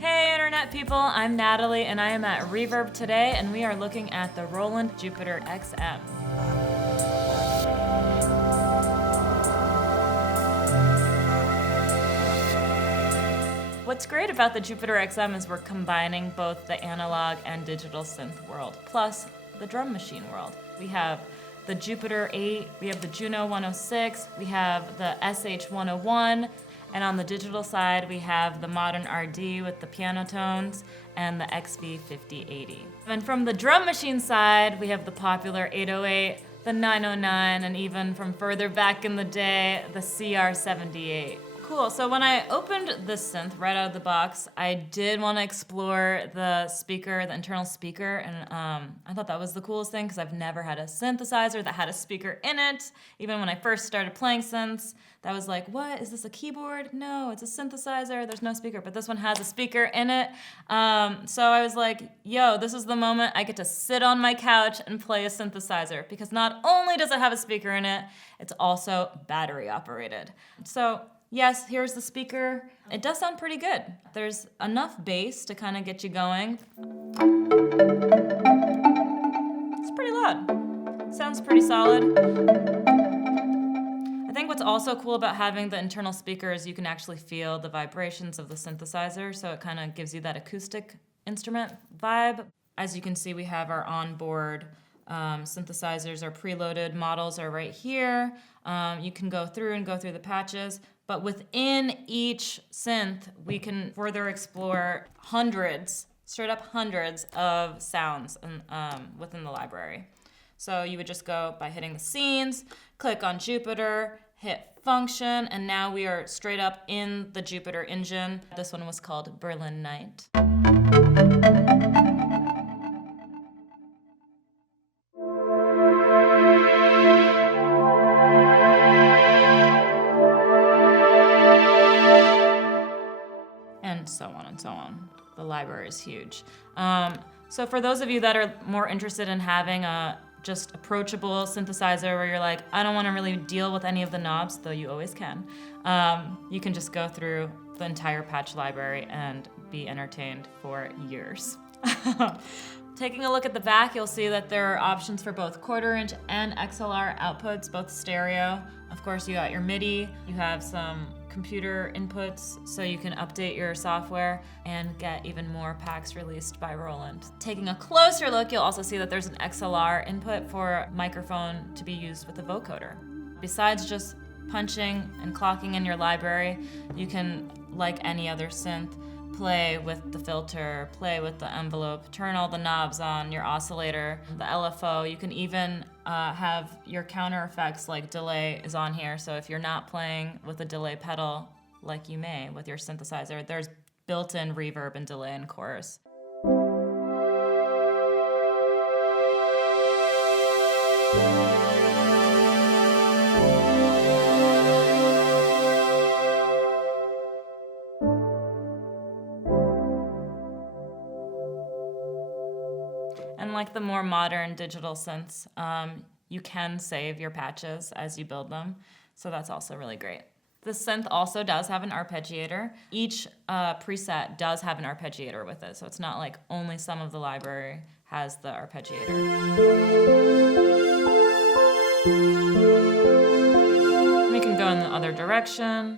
Hey Internet people, I'm Natalie and I am at Reverb today and we are looking at the Roland Jupiter XM. What's great about the Jupiter XM is we're combining both the analog and digital synth world, plus the drum machine world. We have the Jupiter 8, we have the Juno 106, we have the SH 101, and on the digital side we have the modern RD with the piano tones and the XV 5080. And from the drum machine side we have the popular 808, the 909, and even from further back in the day, the CR78. Cool, so when I opened this synth right out of the box, I did want to explore the speaker, the internal speaker, and I thought that was the coolest thing because I've never had a synthesizer that had a speaker in it. Even when I first started playing synths, that was like, what, is this a keyboard? No, it's a synthesizer, there's no speaker, but this one has a speaker in it. So I was like, yo, this is the moment I get to sit on my couch and play a synthesizer because not only does it have a speaker in it, it's also battery operated. So yes, here's the speaker. It does sound pretty good. There's enough bass to kind of get you going. It's pretty loud. Sounds pretty solid. I think what's also cool about having the internal speaker is you can actually feel the vibrations of the synthesizer, so it kind of gives you that acoustic instrument vibe. As you can see, we have our onboard synthesizers. Our preloaded models are right here. You can go through the patches. But within each synth, we can further explore hundreds, straight up hundreds of sounds within the library. So you would just go by hitting the scenes, click on Jupiter, hit function, and now we are straight up in the Jupiter engine. This one was called Berlin Night. And so on and so on. The library is huge. So for those of you that are more interested in having a just approachable synthesizer where you're like, I don't want to really deal with any of the knobs, though you always can, you can just go through the entire patch library and be entertained for years. Taking a look at the back, you'll see that there are options for both quarter-inch and XLR outputs, both stereo. Of course, you got your MIDI, you have some computer inputs so you can update your software and get even more packs released by Roland. Taking a closer look, you'll also see that there's an XLR input for microphone to be used with a vocoder. Besides just punching and clocking in your library, you can, like any other synth, play with the filter, play with the envelope, turn all the knobs on your oscillator, the LFO. You can even have your counter effects like delay is on here. So if you're not playing with a delay pedal like you may with your synthesizer, there's built-in reverb and delay and chorus. And like the more modern digital synths, you can save your patches as you build them, so that's also really great. The synth also does have an arpeggiator. Each preset does have an arpeggiator with it, so it's not like only some of the library has the arpeggiator. We can go in the other direction.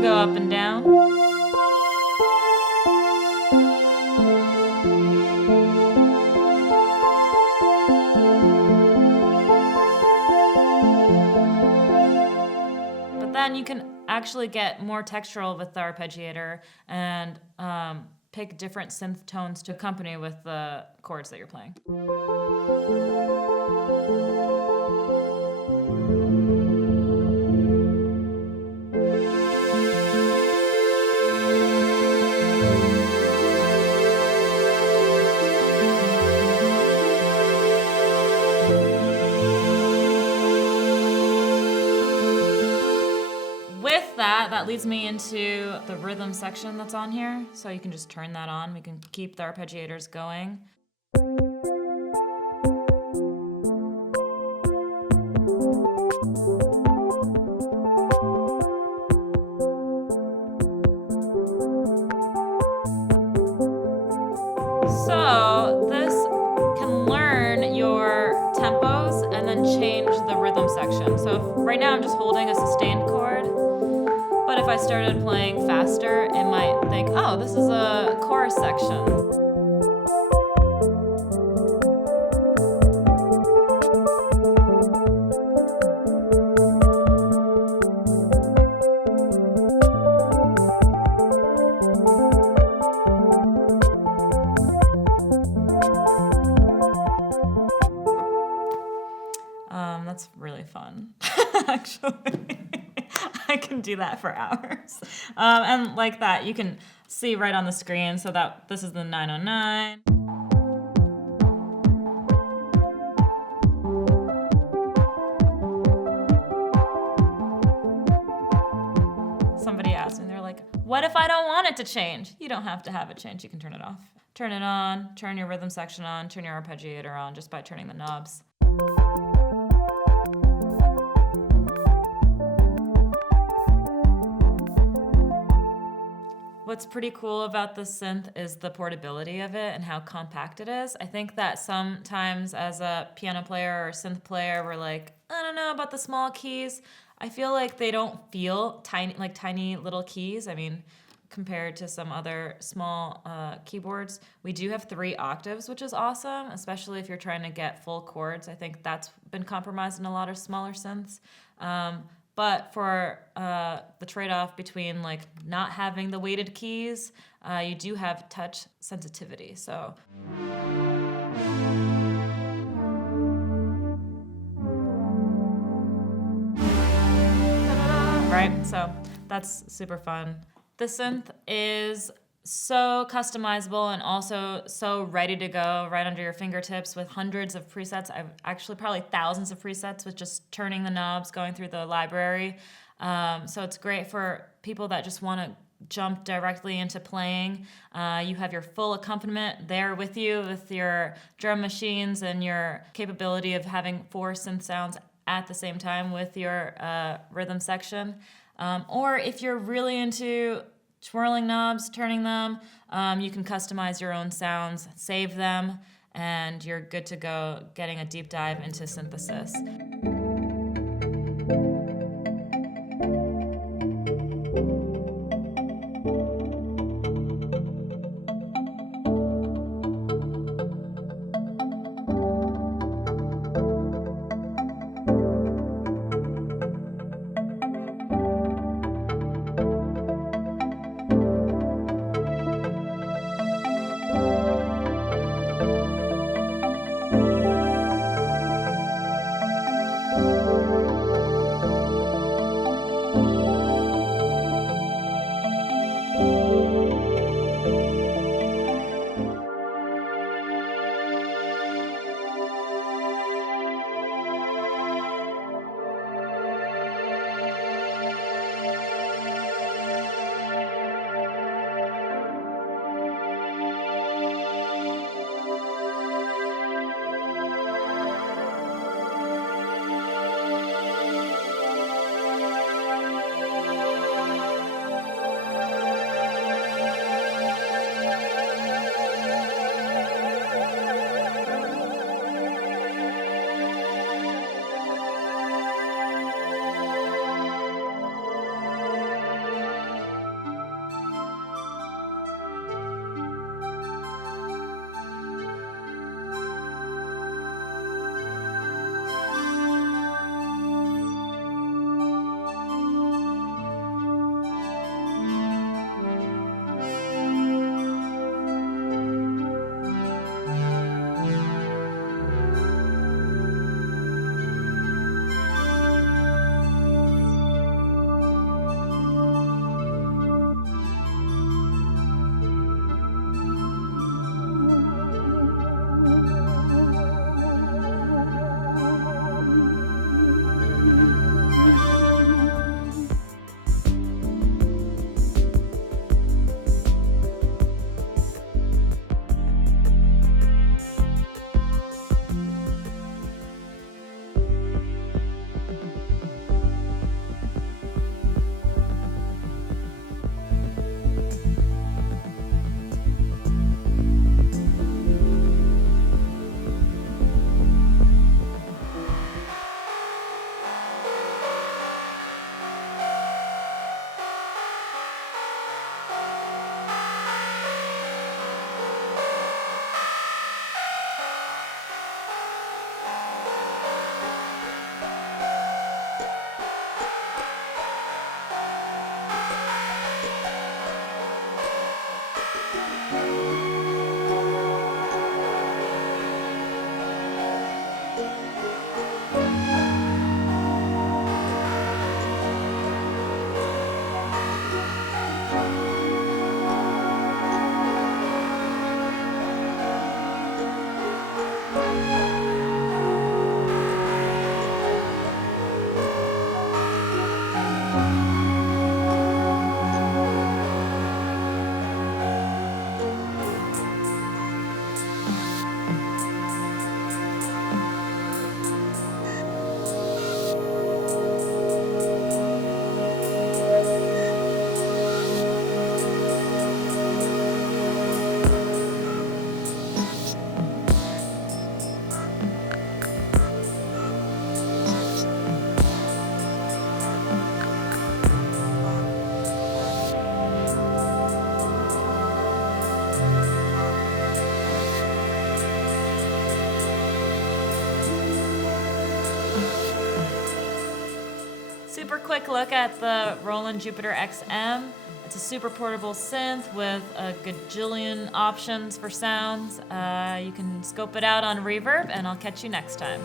Go up and down. Then you can actually get more textural with the arpeggiator and pick different synth tones to accompany with the chords that you're playing. That leads me into the rhythm section that's on here. So you can just turn that on. We can keep the arpeggiators going. rhythm section. So right now I'm just holding a sustained chord, but if I started playing faster, it might think, oh, this is a chorus section. That's really fun, actually. I can do that for hours. And like that, you can see right on the screen, so that this is the 909. Somebody asked me, they're like, what if I don't want it to change? You don't have to have it change, you can turn it off. Turn it on, turn your rhythm section on, turn your arpeggiator on just by turning the knobs. What's pretty cool about the synth is the portability of it and how compact it is. I think that sometimes as a piano player or synth player, we're like, I don't know about the small keys. I feel like they don't feel tiny, like tiny little keys. I mean, compared to some other small keyboards. We do have 3 octaves, which is awesome, especially if you're trying to get full chords. I think that's been compromised in a lot of smaller synths. But for the trade-off between like not having the weighted keys, you do have touch sensitivity. So. Right, so that's super fun. The synth is so customizable and also so ready to go right under your fingertips with hundreds of presets. I've actually probably thousands of presets with just turning the knobs, going through the library. So it's great for people that just want to jump directly into playing. You have your full accompaniment there with you with your drum machines and your capability of having 4 synth sounds at the same time with your rhythm section. Or if you're really into twirling knobs, turning them, you can customize your own sounds, save them, and you're good to go getting a deep dive into synthesis. quick look at the Roland Jupiter XM. It's a super portable synth with a gajillion options for sounds. You can scope it out on Reverb, and I'll catch you next time.